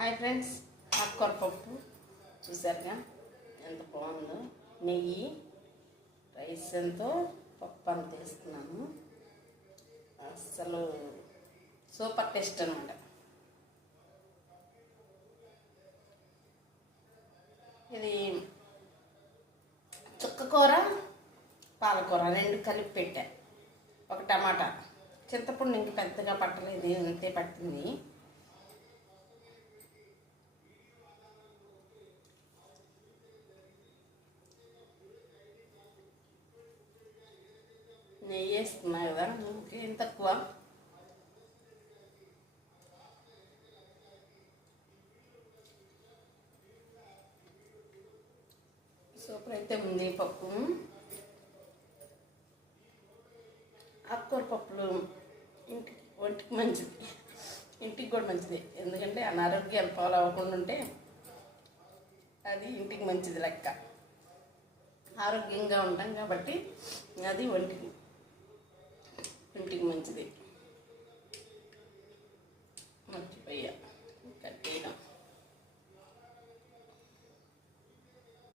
Hi friends ఆకుకూర పప్పు చూసారుగా ఎంత బాగుందో. నెయ్యి రైస్ ఎంతో పప్పు అంత వేస్తున్నాను అసలు సూపర్ టేస్ట్ అనమాట ఇది చుక్కకూర పాలకూర రెండు కలిపి పెట్టా. ఒక టమాటా. చింతపండు ఇంక పెద్దగా పట్టలేదు అంతే పట్టింది. నెయ్యి వేసుకున్నా కదా ఏం తక్కువ సూపర్ అయితే ఉంది పప్పు ఆకుకూర పప్పులు ఇంటికి ఒంటికి మంచిది ఇంటికి కూడా మంచిది ఎందుకంటే అనారోగ్యాలు పాలు అవ్వకుండా ఉంటే అది ఇంటికి మంచిది లెక్క ఆరోగ్యంగా ఉంటాం కాబట్టి అది ఒంటికి ఇంటికి మంచిది